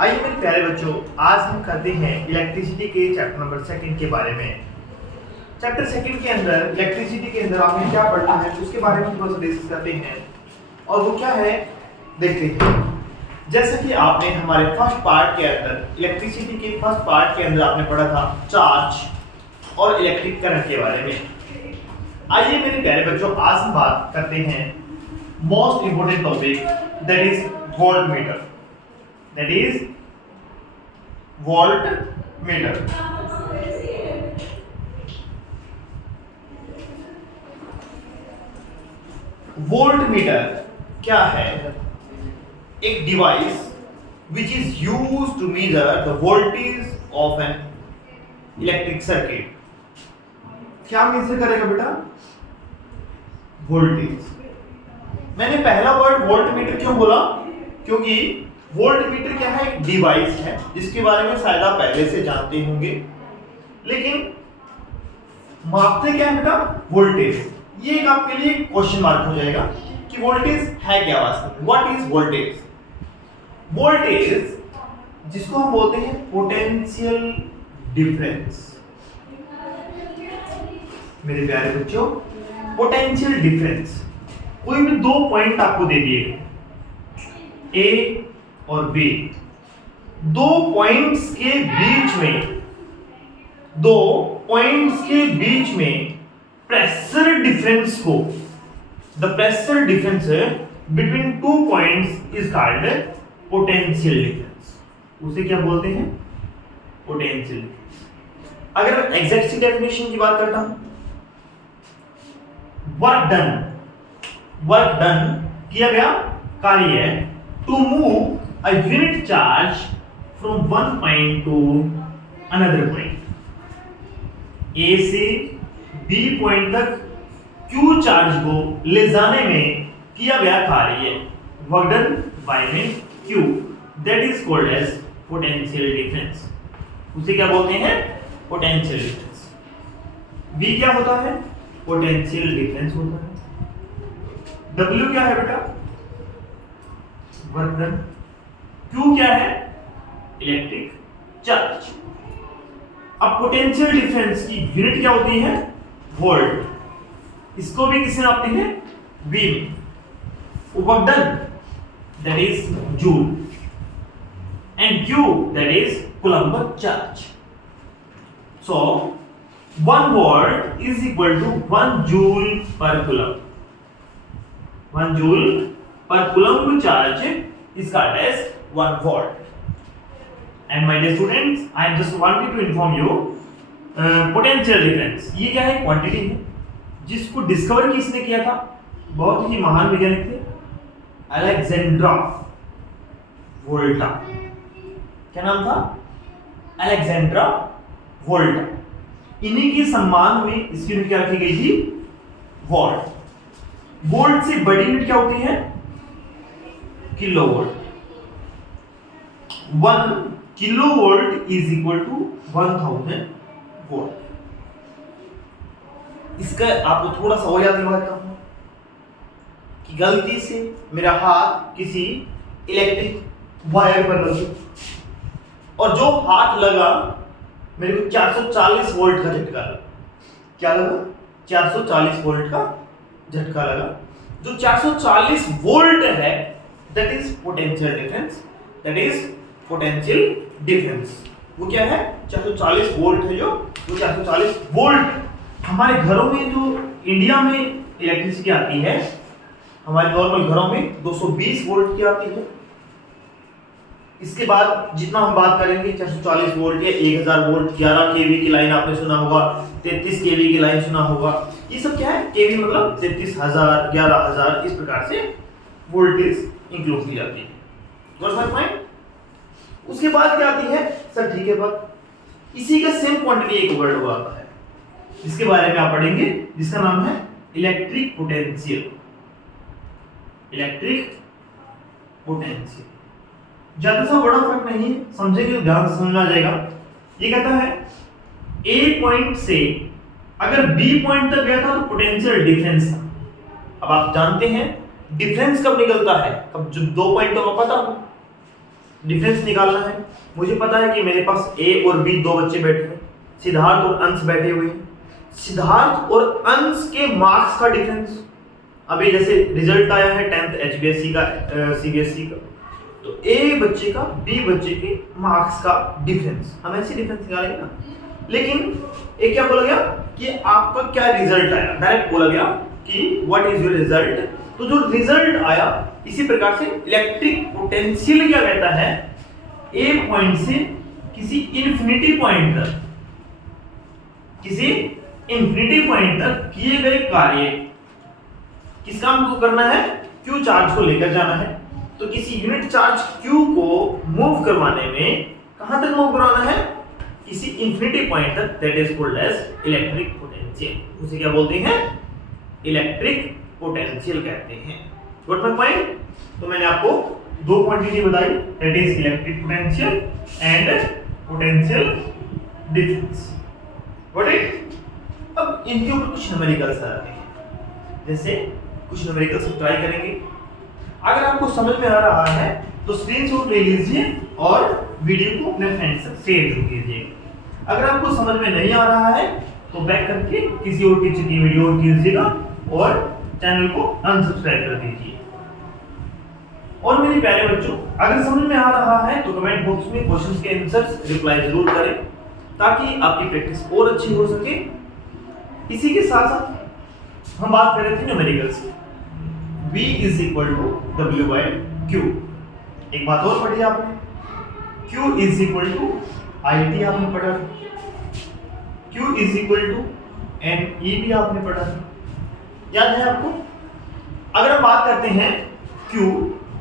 आइए मेरे प्यारे बच्चों, आज हम करते हैं इलेक्ट्रिसिटी के चैप्टर नंबर 2 के बारे में। चैप्टर 2 के अंदर इलेक्ट्रिसिटी के अंदर आपने क्या पढ़ना है उसके बारे में थोड़ा सा डिस्कस करते हैं। और वो क्या है देखते हैं। जैसा कि आपने हमारे फर्स्ट पार्ट के अंदर इलेक्ट्रिसिटी के फर्स्ट पार्ट के अंदर आपने पढ़ा था चार्ज और इलेक्ट्रिक करंट के बारे में। आइए मेरे प्यारे बच्चों, आज हम बात करते हैं most important topic, that is voltmeter. That is voltmeter. Voltmeter क्या है? एक device which is used to measure the voltage of an electric circuit. क्या मेजर करेगा बेटा? वोल्टेज। मैंने पहला वर्ड वोल्टमीटर क्यों बोला? क्योंकि वोल्टमीटर क्या है? एक डिवाइस है जिसके बारे में शायद आप पहले से जानते होंगे, लेकिन मापते क्या है बेटा? वोल्टेज। ये एक आपके लिए क्वेश्चन मार्क हो जाएगा कि वोल्टेज है क्या वास्तव में। What is voltage? वोल्टेज जिसको हम बोलते हैं पोटेंशियल डिफरेंस। मेरे प्यारे बच्चों, पोटेंशियल डिफरेंस, कोई भी दो पॉइंट आपको दे दिए ए और बी, दो पॉइंट्स के बीच में प्रेशर डिफरेंस को, the pressure difference between two points is called potential difference. उसे क्या बोलते हैं? Potential difference. अगर मैं एग्जैक्ट सी डेफिनेशन की बात करता हूं, वर्क डन किया गया कार्य है to move a unit charge from one point to another point. A से B पॉइंट तक Q चार्ज को ले जाने में किया गया कार्य, वर्क डन बाय में Q, that is called as potential difference. उसे क्या बोलते हैं? Potential difference. V क्या होता है? पोटेंशियल डिफरेंस होता है। W क्या है बेटा? Work done. Q क्या है? Electric charge. अब पोटेंशियल डिफरेंस की यूनिट क्या होती है? वोल्ट। इसको भी किससे नापते हैं? V में। Work done that is joule and Q that is coulomb charge. So 1 volt is equal to 1 joule per coulomb. 1 joule per coulomb charge is called as 1 volt. And my dear students, I just wanted to inform you potential difference. ये क्या है? Quantity है जिसको discover किसने किया था? बहुत ही महान वैज्ञानिक थे, अलेक्जेंड्रा वोल्टा। क्या नाम था? अलेक्जेंड्रा वोल्टा। इन्हीं के सम्मान में इसकी यूनिट क्या रखी गई थी? वोल्ट। वोल्ट से बड़ी यूनिट क्या होती है? Kilovolt. 1 kilovolt is equal to 1000 volt. इसका आपको थोड़ा सा और याद दिलवाता हूं कि गलती से मेरा हाथ किसी इलेक्ट्रिक वायर पर लग गया और जो हाथ लगा मेरे को 440 वोल्ट का झटका लगा। क्या लगा? 440 वोल्ट का झटका लगा। जो 440 वोल्ट है that is potential difference, that is potential difference। वो क्या है? 440 वोल्ट है। जो 440 वोल्ट हमारे घरों में, जो इंडिया में इलेक्ट्रिसिटी आती है, हमारे नॉर्मल घरों में 220 वोल्ट की आती है। इसके बाद जितना हम बात करेंगे 440 वोल्ट या 1000 वोल्ट, 11 केवी की लाइन आपने सुना होगा, 33 केवी की लाइन सुना होगा। ये सब क्या है? केवी मतलब 33000, 11000, इस प्रकार से वोल्टेज इंक्लूड की जाती है। Got my point? उसके बाद क्या आती है? सर ठीक है, बात इसी का सेम क्वांटिटी एक वर्ड हुआ आता है जिसके बारे में आप पढ़ेंगे, जिसका नाम है इलेक्ट्रिक पोटेंशियल। इलेक्ट्रिक पोटेंशियल ज्यादा सा बड़ा फर्क नहीं है, समझेंगे तो ध्यान से समझ में आ जाएगा। ये कहता है ए पॉइंट से अगर बी पॉइंट तक गया था तो पोटेंशियल डिफरेंस था। अब आप जानते हैं डिफरेंस कब निकलता है? कब जब दो पॉइंटों का पता हो। डिफरेंस निकालना है। मुझे पता है कि मेरे पास ए और बी दो बच्चे बैठे हैं, सिद्धार्थ और अंश बैठे हुए हैं। सिद्धार्थ और अंश के मार्क्स का डिफरेंस, अभी जैसे रिजल्ट आया है 10th HBSC का CBSE का, तो ए बच्चे का बी बच्चे के मार्क्स का डिफरेंस, हम ऐसे डिफरेंस निकालेंगे ना। लेकिन एक क्या बोला गया कि आपका क्या रिजल्ट आया, डायरेक्ट बोला गया कि व्हाट इज योर रिजल्ट। तो जो रिजल्ट आया, इसी प्रकार से इलेक्ट्रिक पोटेंशियल क्या कहता है, एक पॉइंट से किसी इंफिनिटी पॉइंट तक, किसी इंफिनिटी पॉइंट तक किए गए कार्य, किस काम को करना है, क्यू चार्ज को लेकर जाना है। तो किसी यूनिट चार्ज क्यू को मूव करवाने में कहां तक मूव करवाना है, किसी इंफिनिटी पॉइंट तक, that is called as electric potential. उसे क्या बोलते हैं, इलेक्ट्रिक पोटेंशियल कहते हैं। Got my point. तो मैंने आपको दो क्वांटिटी बताई, that is electric potential and potential difference. Got it. अब इनके ऊपर कुछ न्यूमेरिकल्स आते हैं, जैसे कुछ न्यूमेरिकल्स ट्राई करेंगे। अगर आपको समझ में आ रहा है तो स्क्रीनशॉट ले लीजिए और वीडियो को अपने फ्रेंड्स से शेयर कीजिए। अगर आपको समझ में नहीं आ रहा है तो बैक करके किसी और टीचर की वीडियो कीजिएगा और चैनल को अनसब्सक्राइब कर दीजिए। और मेरे प्यारे बच्चों, अगर समझ में आ रहा है तो कमेंट बॉक्स में क्वेश्चंस के आंसर्स रिप्लाई जरूर करें, ताकि आपकी प्रैक्टिस और अच्छी हो सके। इसी के साथ साथ हम बात कर रहे थे न्यूमेरिकल्स की। V is equal to W by Q। एक बात और पढ़ी आपने, Q is equal to IT आपने पढ़ा, Q is equal to NE भी आपने पढ़ा, याद है आपको। अगर हम बात करते हैं Q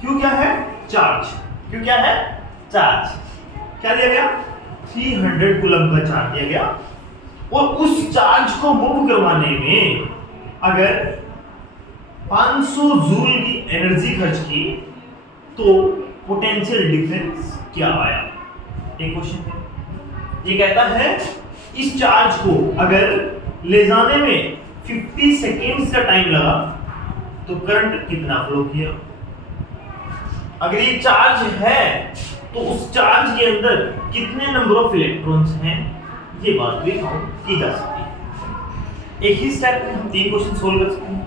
क्या है, चार्ज। Q क्या है, चार्ज। क्या दिया गया, 300 कूलम का चार्ज दिया गया, और उस चार्ज को मूव करवाने में अगर 500 जूल की एनर्जी खर्च की तो पोटेंशियल डिफरेंस क्या आया। एक क्वेश्चन है, ये कहता है इस चार्ज को अगर ले जाने में 50 सेकेंड्स का टाइम लगा तो करंट कितना फ्लो किया। अगर ये चार्ज है तो उस चार्ज के अंदर कितने नंबर ऑफ इलेक्ट्रॉन्स हैं, ये बात भी काउंट की जा सकती है। एक ही स्टेप में हम 3 क्वेश्चन सोल्व कर सकते हैं।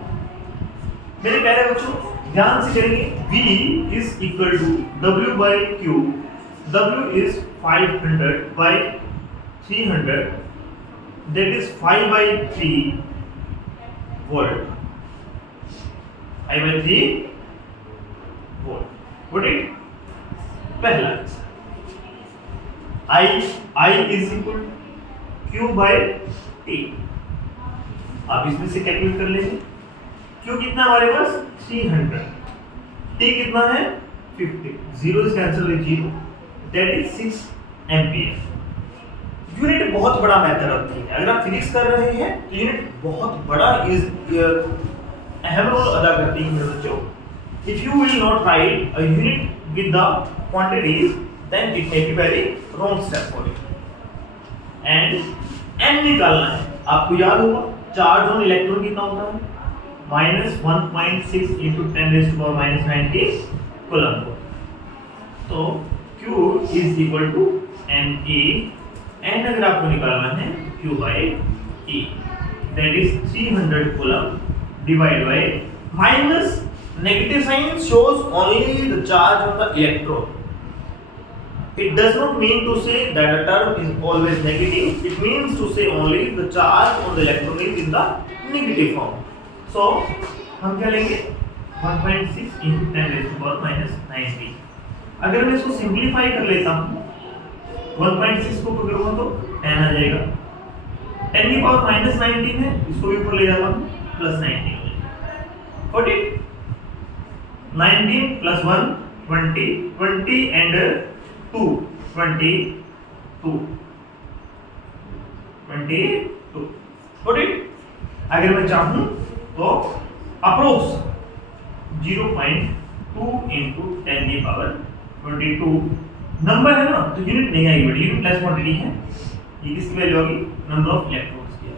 मेरे प्यारे बच्चों, ध्यान से करेंगे। V is equal to W by Q। W is 500 by 300, that is 5 by 3 volt। 5 by 3 volt। Got it? पहला I is equal to Q by T। आप इसमें से कैलकुलेट कर लेंगे। Q कितना हमारे पास 300, T कितना है 50, 0 is cancel with 0, that is 6 ampere. Unit बहुत बड़ा मैटर रखती है। अगर आप फिजिक्स कर रहे हैं तो यूनिट बहुत बड़ा अहम रोल अदा करती है मेरे बच्चों। If you will not write a unit with the quantities then it may be very wrong step for you. And n निकालना है। आपको याद होगा चार्ज ऑन इलेक्ट्रॉन कितना होता है, -1.6 into 10⁻⁻90 कूलम। तो Q is equal to NE, n अगर आपको निकालना है Q by E, that is 300 coulomb divided by minus negative sign shows only the charge of the electron. It does not mean to say that the term is always negative. It means to say only the charge on the electron is in the negative form. So हम क्या लेंगे 1.6 into 10⁻⁻90। अगर मैं इसको simplify कर लेता हूँ, 1.6 को करूँगा तो 10 आ जाएगा, 10 की पावर -19 है, इसको भी ऊपर ले जाता हूँ +19 हो जाएगा। 40 19 + 1 20 20 and 2 22 22। 40 अगर मैं चाहूँ तो अप्रोक्स 0.2 into 10⁻22 नंबर है ना, तो यूनिट नहीं आएगी, बट यूनिट लेस क्वांटिटी है। ये किसकी वैल्यू होगी, नंबर ऑफ इलेक्ट्रॉन्स की।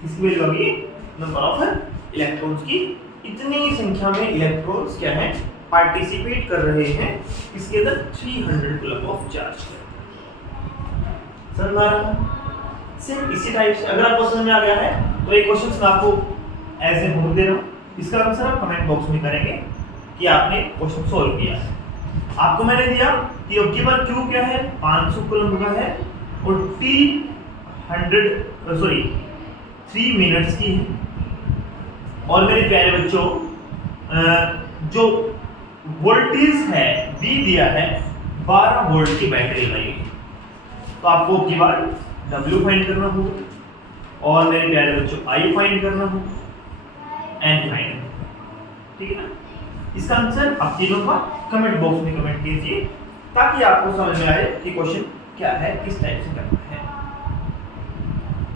किसकी वैल्यू होगी, नंबर ऑफ इलेक्ट्रॉन्स की। इतनी संख्या में इलेक्ट्रॉन्स क्या है पार्टिसिपेट कर रहे हैं इसके अंदर 300 कूलम ऑफ चार्ज है। समझ में आ रहा है? सिर्फ इसी टाइप से अगर आपको समझ में आ गया है तो एक क्वेश्चन मैं आपको एज ए होमवर्क दे रहा हूँ, इसका आंसर आप कमेंट बॉक्स में करेंगे कि आपने क्वेश्चन सॉल्व किया है। आपको मैंने दिया कि गिवन Q क्या है, 500 कूलम का है और T 3 मिनट्स की है। और मेरे प्यारे बच्चों जो वोल्टेज है V दिया है 12 वोल्ट की बैटरी लगाई है, तो आपको की बार W फाइंड करना होगा और मेरे प्यारे बच्चों I फाइंड करना होगा, N फाइंड, ठीक है ना। इसका आंसर आप तीनों का कमेंट बॉक्स में कमेंट कीजिए ताकि आपको समझ में आए कि क्वेश्चन क्या है, किस टाइप से करना है।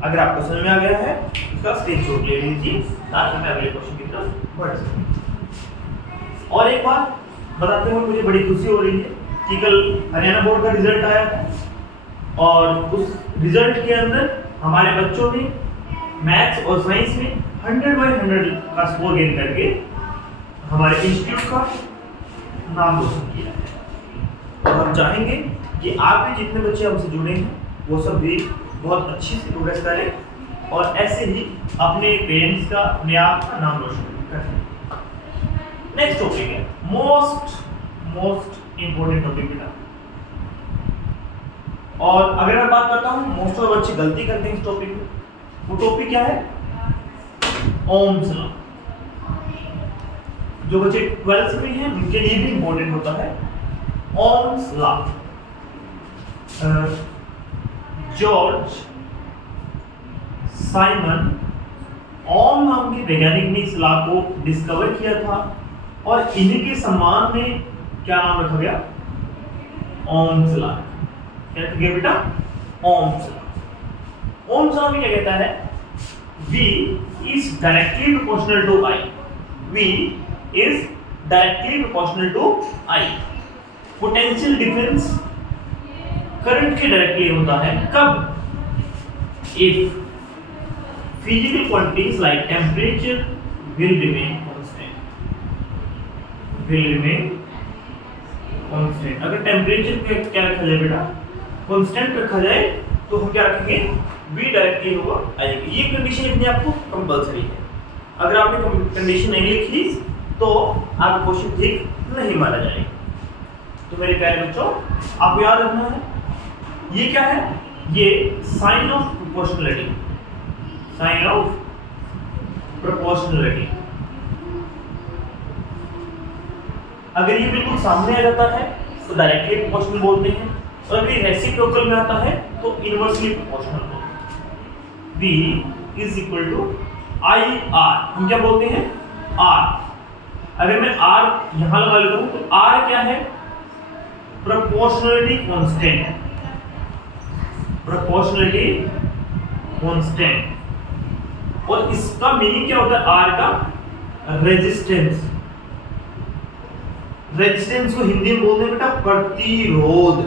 अगर आपको समझ में आ गया है इसका स्क्रीनशॉट ले लीजिए ताकि मैं अगले क्वेश्चन की तरफ बढ़ सकूं। और एक बात बताते हुए मुझे बड़ी खुशी हो रही है कि कल हरियाणा बोर्ड का रिजल्ट आया था और उस रिजल्ट के अंदर हमारे बच्चों ने मैथ्स और साइंस में 100/100 का स्कोर गेन करके हमारे इंस्टीट्यूट का नाम रोशन किया है। और हम चाहेंगे कि आप भी जितने बच्चे हमसे जुड़े हैं वो सब भी बहुत अच्छी से प्रोग्रेस करें और ऐसे ही अपने पेरेंट्स का, अपने आप का नाम रोशन करें। नेक्स्ट टॉपिक है मोस्ट इंपोर्टेंट टॉपिक बेटा। और अगर मैं बात करता हूँ मोस्ट ऑफ बच्चे गलती करते हैं इस टॉपिक में, वो टॉपिक क्या है, ओम्स लॉ। जो बच्चे 12th में हैं उनके लिए भी इंपॉर्टेंट होता है ओम्स लॉ। जॉर्ज साइमन ओम नाम के वैज्ञानिक ने इस लॉ को डिस्कवर किया था और इन्हीं के सम्मान में क्या नाम रखा गया, ओम्स लॉ। क्या रखा गया बेटा, ओम्स लॉ। ओम्स लॉ में क्या कहता है, V is directly proportional to I. V is directly proportional to I. Potential difference current के डायरेक्टली होता है कब, if physical quantities like temperature will remain constant. Will remain constant. अगर temperature को क्या रखा जाए बेटा, कांस्टेंट रखा जाए तो हम क्या रखेंगे, V डायरेक्टली होगा आएगी। ये कंडीशन लिखनी आपको कंपलसरी है। अगर आपने कंडीशन नहीं लिखी तो आपका क्वेश्चन ठीक नहीं माना जाएगा। तो मेरे प्यारे बच्चों आपको याद रखना है ये क्या है, ये sign of proportionality, sign of proportionality. अगर ये बिल्कुल सामने आ जाता है तो डायरेक्टली प्रोपोर्शनल बोलते हैं और अगर ये रेसिप्रोकल में आता है तो इनवर्सली प्रोपोर्शनल बोलते हैं। V is equal to IR, हम क्या बोलते हैं, R। अगर मैं R यहां लगा लेता हूं तो R क्या है, प्रोपोर्शनलिटी कांस्टेंट, प्रोपोर्शनलिटी कांस्टेंट। और इसका मीनिंग क्या होता है, R का रेजिस्टेंस। रेजिस्टेंस को हिंदी में बोलते हैं बेटा प्रतिरोध।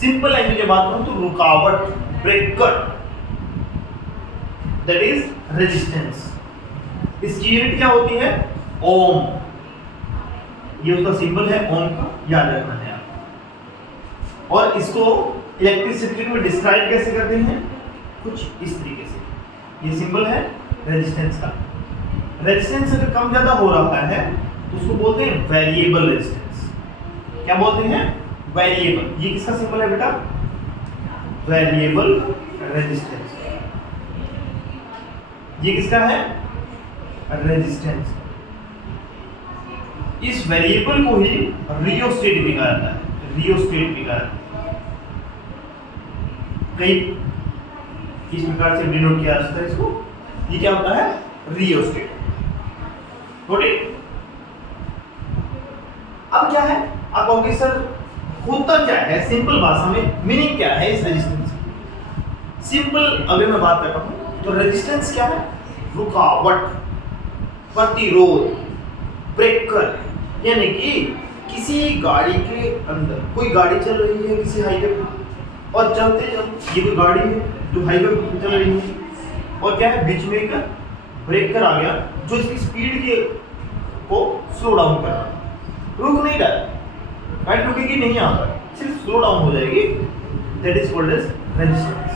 सिंपल लैंग्वेज में बात करूं तो रुकावट, ब्रेकर, दैट इज रेजिस्टेंस। इसकी यूनिट क्या होती है, ओम। ये उसका सिंबल है ओम का, याद रखना है आपको। और इसको इलेक्ट्रिक सर्किट में डिस्क्राइब कैसे करते हैं, कुछ इस तरीके से। ये सिंबल है रेजिस्टेंस का। रेजिस्टेंस अगर कम ज्यादा हो रहा है तो उसको बोलते हैं वेरिएबल रेजिस्टेंस। क्या बोलते हैं, वेरिएबल। ये किसका सिंबल है बेटा, वेरिएबल रेजिस्टेंस। ये किसका है, रेजिस्टेंस। इस वेरिएबल को ही रियोस्टेट भी कहा जाता है, रियोस्टेट भी कहा जाता है। कई इस प्रकार से डिनोट किया जाता है इसको। ये क्या होता है, रियोस्टेट। ठीक। अब क्या है, आप कहोगे सर होता क्या है, सिंपल भाषा में मीनिंग क्या है इस रेजिस्टेंस की। सिंपल अगर मैं बात करता हूं तो रेजिस्टेंस क्या है, रुकावट, प्रतिरोध, ब्रेकर। यानी कि किसी गाड़ी के अंदर, कोई गाड़ी चल रही है किसी हाईवे पर और चलते ये कोई गाड़ी है जो हाईवे पर चल रही है और क्या है, बीच में एक ब्रेकर आ गया जो इसकी स्पीड के को स्लो डाउन कर रहा है। रुक नहीं रहा है, करंट रुकेगी नहीं, यहाँ पर सिर्फ स्लो डाउन हो जाएगी, that is called as resistance.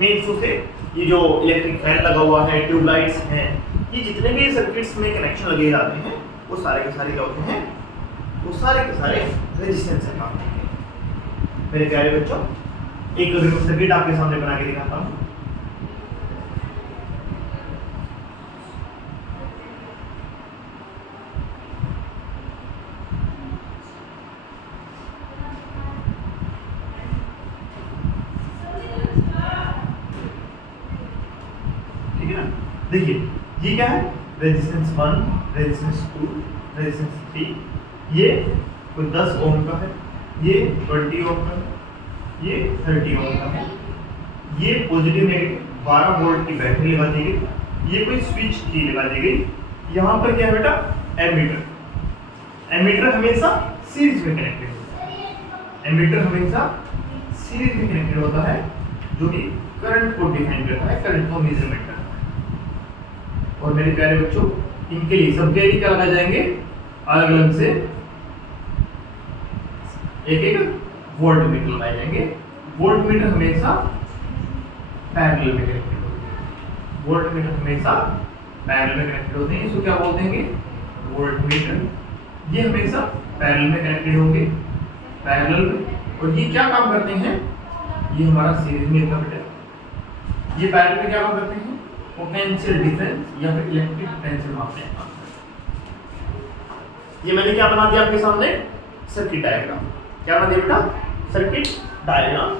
Means उसे ये जो इलेक्ट्रिक फैन लगा हुआ है, ट्यूबलाइट्स हैं, ये जितने भी सर्किट्स में कनेक्शन लगे जाते हैं वो सारे के सारे क्या होते हैं, वो सारे के सारे रेजिस्टेंस से काम करते हैं। मेरे प्यारे बच्चों, एक सर्किट आपके सामने बना के दिखाता हूँ। ठीक है ना, देखिए ये क्या है, रेजिस्टेंस 1, रेजिस्टेंस 2, रेजिस्टेंस 3, ये कोई 10 ओम का है, ये 20 ओम का है, ये 30 ओम का है, ये पॉजिटिव नेगेटिव 12 वोल्ट की बैटरी लगा दी गई, ये कोई स्विच की लगा दी गई। यहाँ पर क्या है बेटा, एमीटर। एमीटर हमेशा सीरीज में कनेक्टेड होता है, एमीटर हमेशा सीरीज में कनेक्टेड होता है, जो कि करंट को डिफाइन करता है, करंट को मेजरमेंट करता है। और मेरे प्यारे बच्चों, इनके लिए सबके लिए क्या लगाए जाएंगे, अलग अलग से एक एक वोल्ट मीटर लगाए जाएंगे। वोल्ट मीटर हमेशा पैरेलल में कनेक्टेड होते हैं, वोल्ट मीटर हमेशा पैरेलल में कनेक्टेड होते हैं, इसको क्या बोलते हैं, वोल्ट मीटर। ये हमेशा पैरेलल में कनेक्टेड होंगे, पैरेलल में। और ये क्या काम करते हैं, ये हमारा सीरीज में कनेक्टेड, ये पैरेलल में क्या काम करते हैं, पोटेंशियल डिफरेंस या फिर इलेक्ट्रिक पोटेंशियल मापते हैं। ये मैंने क्या बना दिया आपके सामने, सर्किट डायग्राम। क्या बना दिया बेटा, सर्किट डायग्राम।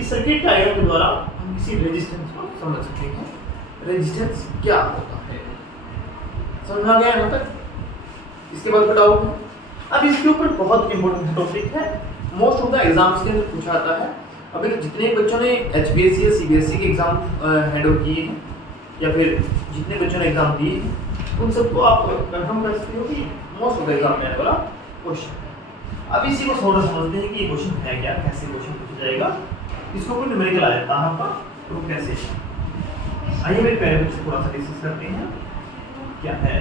इस सर्किट डायग्राम के द्वारा हम किसी रेजिस्टेंस को समझ सकते हैं, रेजिस्टेंस क्या होता है। समझ आ गया यहाँ तक? इसके बाद बताओ, अब इसके ऊपर बहुत इंपॉर्टेंट टॉपिक है, मोस्ट ऑफ द एग्जाम्स के अंदर पूछा आता है। अभी जितने बच्चों ने HBSC या CBSE के एग्जाम हैंडल किए हैं या फिर जितने बच्चों ने एग्जाम दिए हैं, उन सबको आप कंफर्म कर सकते हो कि मोस्ट ऑफ द एग्जाम में आने वाला क्वेश्चन। अब इसी को थोड़ा समझते हैं कि ये क्वेश्चन है क्या, कैसे क्वेश्चन पूछा जाएगा, इसको कोई न्यूमेरिकल आ जाता है आपका, तो कैसे। आइए मेरे प्यारे बच्चों थोड़ा सा डिस्कस करते हैं क्या है।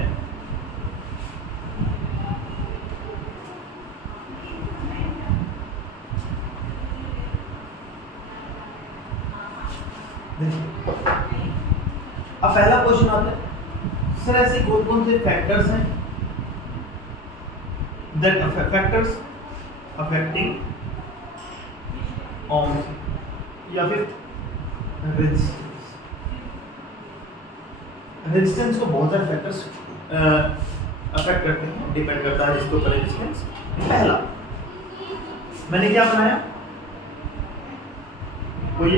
अब पहला क्वेश्चन आता है, सर ऐसे कौन कौन से फैक्टर्स हैं दैट फैक्टर्स अफेक्टिंग ohms या फिर रेजिस्टेंस। रेजिस्टेंस को बहुत सारे फैक्टर्स अफेक्ट करते हैं, डिपेंड करता है जिसके ऊपर रेजिस्टेंस। पहला मैंने क्या बनाया, कोई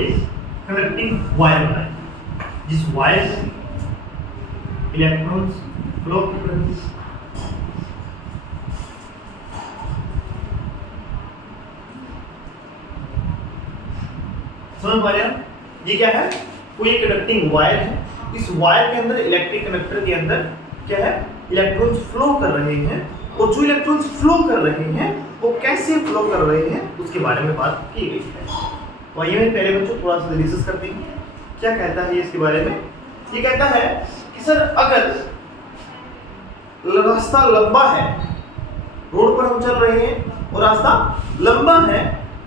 कनेक्टिंग वायर बनाया, जिस वायर से इलेक्ट्रॉन्स फ्लो कर रहे हैं। समझ पा रहे हैं? ये क्या है, कोई कनेक्टिंग वायर है, इस वायर के अंदर इलेक्ट्रिक कनेक्टर के अंदर क्या है, इलेक्ट्रॉन्स फ्लो कर रहे हैं, और जो इलेक्ट्रॉन्स फ्लो कर रहे हैं वो कैसे फ्लो कर रहे हैं उसके बारे में बात की गई है। तो आइए मेरे पहले बच्चों थोड़ा सा डिस्कस करते हैं क्या कहता है इसके बारे में। ये कहता है कि सर अगर रास्ता लंबा है, रोड पर हम चल रहे हैं और रास्ता लंबा है,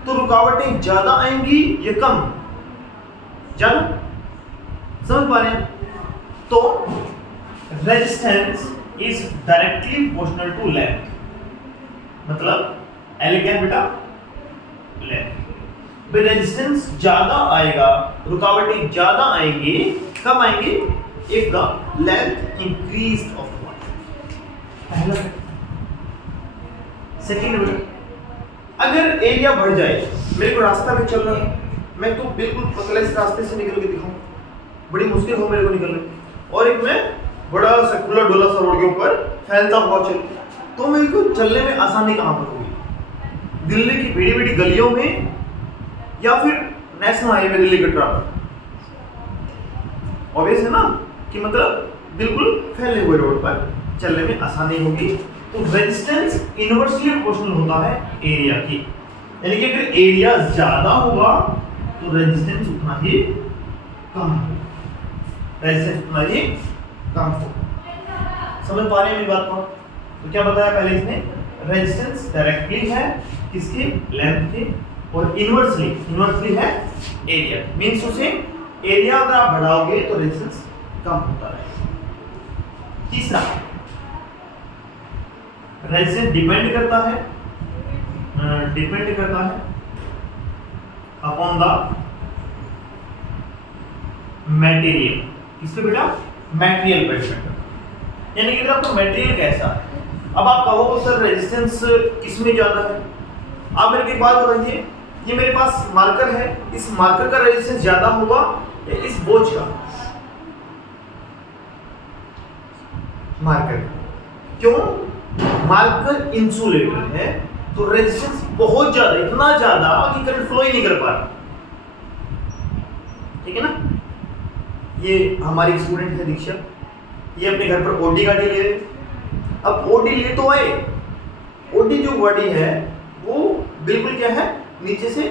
तो रुकावटें ज्यादा आएंगी या कम, ज्यादा। समझ पा रहे हैं? तो resistance is directly proportional to length, मतलब L क्या है बेटा, लेंथ। रेजिस्टेंस ज्यादा आएगा, रुकावटें ज्यादा आएंगी, कब आएंगी, if the length increased of the wire. पहला। सेकंड, अगर एरिया बढ़ जाए, मेरे को रास्ता में चल रहा है, मैं तो बिल्कुल पतले से रास्ते से निकल के दिखाऊं, बड़ी मुश्किल हो मेरे को निकलने, और एक मैं बड़ा सा खुला डोला सा रोड के ऊपर फैलता हुआ चल, तो मेरे को चलने में आसानी कहाँ पर होगी, दिल्ली की बड़ी बड़ी गलियों में या फिर नेशनल हाईवे दिल्ली कटरा पर। ऑब्वियस है ना कि मतलब बिल्कुल फैले हुए रोड पर चलने में आसानी होगी। तो रेजिस्टेंस इनवर्सली प्रोपोर्शनल होता है एरिया की, यानी कि अगर एरिया ज्यादा होगा तो रेजिस्टेंस उतना ही कम होगा, रेजिस्टेंस उतना ही कम होगा। समझ पा रहे हैं मेरी बात को? तो क्या बताया पहले इसने, रेजिस्टेंस डायरेक्टली है किसके, लेंथ के, और इनवर्सली है एरिया। मींस उसे एरिया अगर आप बढ़ाओगे तो रेजिस्टेंस कम होता रहेगा। तीसरा, रेजिस्टेंस डिपेंड करता है अपॉन द मटेरियल। किससे बेटा, मटेरियल पे डिपेंड करता है, यानी कि आपका मटेरियल कैसा है। अब आप कहोगे सर रेजिस्टेंस किसमें ज्यादा है, आप मेरे को एक बात बताइए, ये मेरे पास मार्कर है, इस मार्कर का रेजिस्टेंस ज्यादा होगा या इस बोझ का? मार्कर। क्यों? मार्कर इंसुलेटर है तो रेजिस्टेंस बहुत ज्यादा, इतना ज्यादा कि करंट फ्लो ही नहीं कर पा रहा। ठीक है ना। ये हमारी स्टूडेंट है दीक्षा, ये अपने घर पर ओडी गाड़ी ले। अब ओडी ले तो आए, ओडी जो गाड़ी है वो बिल्कुल क्या है, नीचे से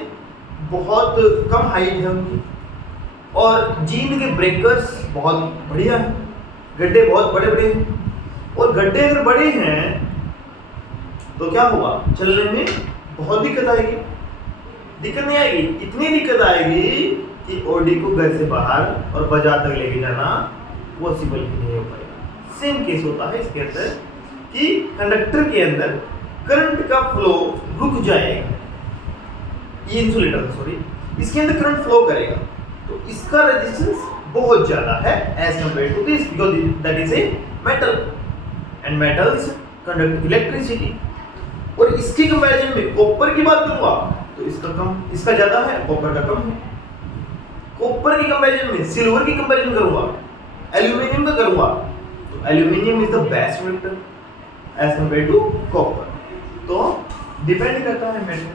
बहुत कम हाइट है उनकी, और जीन के ब्रेकर्स बहुत बढ़िया है, गड्ढे बहुत बड़े बड़े हैं, और गड्ढे अगर बड़े हैं तो क्या होगा, चलने में बहुत दिक्कत आएगी। दिक्कत नहीं आएगी, इतनी दिक्कत आएगी कि ओडी को घर से बाहर और बाजार तक लेके जाना पॉसिबल ही नहीं हो पाएगा। सेम केस होता है इसके अंदर कि कंडक्टर के अंदर करंट का फ्लो रुक जाएगा, ये इंसुलेटर सॉरी, इसके अंदर करंट फ्लो करेगा तो इसका रेजिस्टेंस बहुत ज्यादा है as compare to this, because that is a metal and metals conduct electricity. और इसकी कंपैरिजन में कॉपर की बात करूंगा तो इसका ज्यादा है, कॉपर का कम है। कॉपर की कंपैरिजन में सिल्वर की कंपैरिजन करूंगा, एल्यूमिनियम का करूंगा तो aluminium is the best metal as compare to copper. तो डिपेंड करता है मेटल।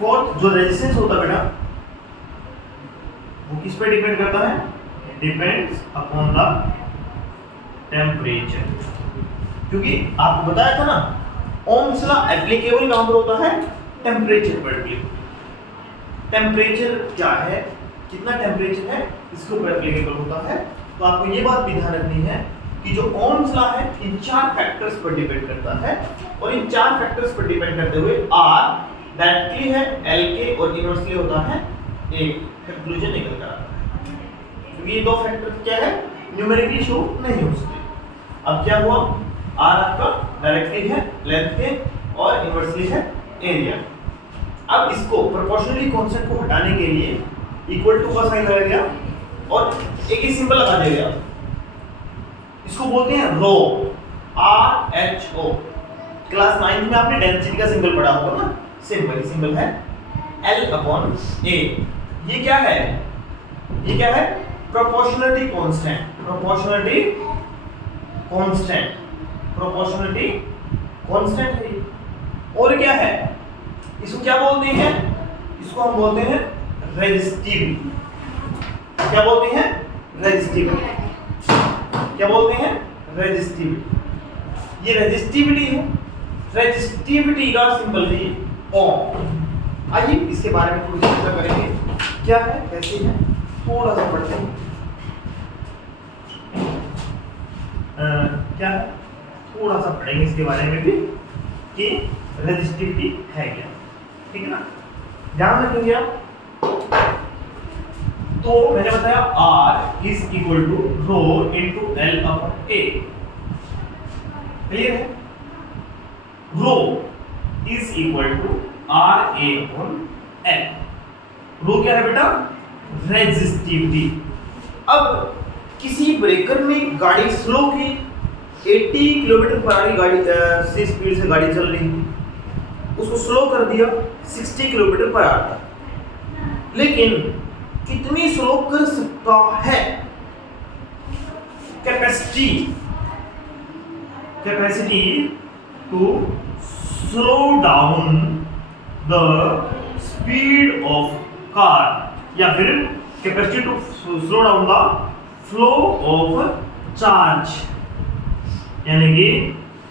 फोर्थ, जो रेजिस्टेंस होता है बेटा वो किस पे डिपेंड करता है, डिपेंड्स अपॉन द टेम्परेचर। क्योंकि आपको बताया था ना, ओम्स लॉ एप्लीकेबल कहां पर होता है, टेम्परेचर पर एप्लीकेबल। टेम्परेचर क्या है, कितना टेम्परेचर है, इसके ऊपर एप्लीकेबल होता है। तो आपको ये बात भी ध्यान रखनी है कि जो ओम्स लॉ है इन 4 फैक्टर्स पर डिपेंड करता है, और इन 4 फैक्टर्स पर डिपेंड करते हुए R डायरेक्टली है L के और इनवर्सली होता है A। कंक्लूजन निकल कर आता है। तो ये 2 फैक्टर क्या है, न्यूमेरिकली शो नहीं हो सकते। अब क्या हुआ, R आपका डायरेक्टली है लेंथ के और इनवर्सली है एरिया। अब इसको प्रोपोर्शनली कांस्टेंट को हटाने के लिए इक्वल टू का साइन लगाया गया और एक ही सिंबल लगा दिया गया, इसको बोलते हैं रो, RHO। क्लास 9 में आपने डेंसिटी का सिंबल पढ़ा होगा ना, सिंबल है L/A। ये क्या है, ये क्या है, प्रोपोर्शनलिटी कांस्टेंट है। और क्या है, इसको क्या बोलते हैं, इसको हम बोलते हैं रेजिस्टिविटी। क्या बोलते हैं, रेजिस्टिविटी। क्या बोलते हैं, रेजिस्टिविटी। ये रेजिस्टिविटी है, रेजिस्टिविटी का सिंबल भी ओम। आइए इसके बारे में थोड़ी चर्चा करेंगे, क्या है कैसे है, थोड़ा सा पढ़ते हैं। क्या है, थोड़ा सा पढ़ेंगे इसके बारे में भी कि रेजिस्टिविटी है क्या। ठीक है ना, ध्यान रखेंगे आप। तो मैंने बताया R is equal to rho into L/A। Clear है, rho is equal to RA/L। Rho क्या है बेटा, रेजिस्टिविटी। अब किसी ब्रेकर में गाड़ी स्लो की 80 किलोमीटर पर आवर गाड़ी से स्पीड से गाड़ी चल रही थी, उसको स्लो कर दिया 60 किलोमीटर पर आवर तक। लेकिन कितनी स्लो कर सकता है, capacity to slow down the speed of car, या फिर capacity to slow down the flow of charge, यानी कि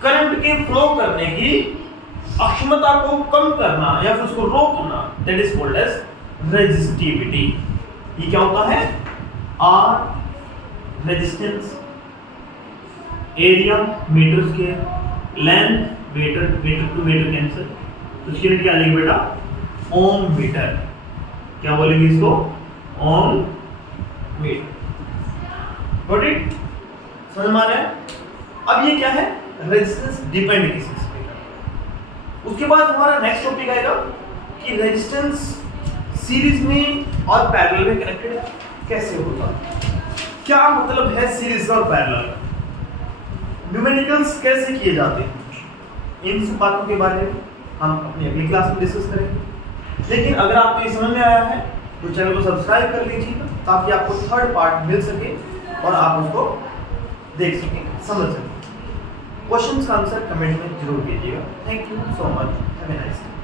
करंट के फ्लो करने की अक्षमता को कम करना या फिर उसको रोकना, that is called as resistivity. ये क्या होता है, R resistance, area metre square, length metre metre to metre cancel, तो इसकी यूनिट क्या आ जाएगी बेटा? Ohm metre. क्या बोलेंगे इसको? Ohm metre. Got it? समझ में आ रहा है? अब ये क्या है? रेजिस्टेंस डिपेंड किसी चीज पे करता है। उसके बाद हमारा नेक्स्ट टॉपिक आएगा कि रेजिस्टेंस सीरीज में और पैरेलल में कनेक्टेड है, कैसे होता है, क्या मतलब है सीरीज और पैरेलल, न्यूमेरिकल्स कैसे किए जाते हैं, इन सब बातों के बारे में हम अपनी अगली क्लास में डिस्कस करेंगे। लेकिन अगर आपको ये समझ में आया है तो चैनल को सब्सक्राइब कर लीजिए ताकि आपको थर्ड पार्ट मिल सके और आप उसको देख सकें, समझ सकें। क्वेश्चन का आंसर कमेंट में जरूर कीजिएगा। Thank you so much, have a nice day.